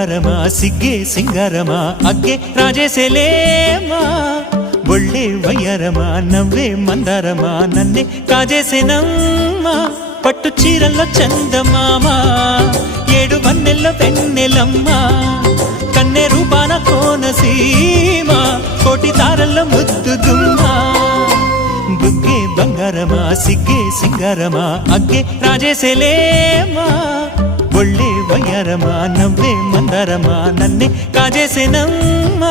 బంగారమా సిగ్గే సింగారమా అగ్గే రాజేసేలేమా ఒళ్ళే వయ్యారమా నవ్వే మందారమా నన్నే కాజేసేనమ్మా పట్టు చీరల్లో చందమామా ఏడు వన్నెల్లో పెన్నెలమ్మా కన్నె రూపాన కోనసీమ కోటి తారల్లో ముద్దుదుమ్మా బుగ్గే బంగారమా సిగ్గే సింగారమా అగ్గే రాజేసేలేమా ఒళ్ళే వయ్యారమా నవ్వే మందారమా నన్నే కాజేసేనమ్మా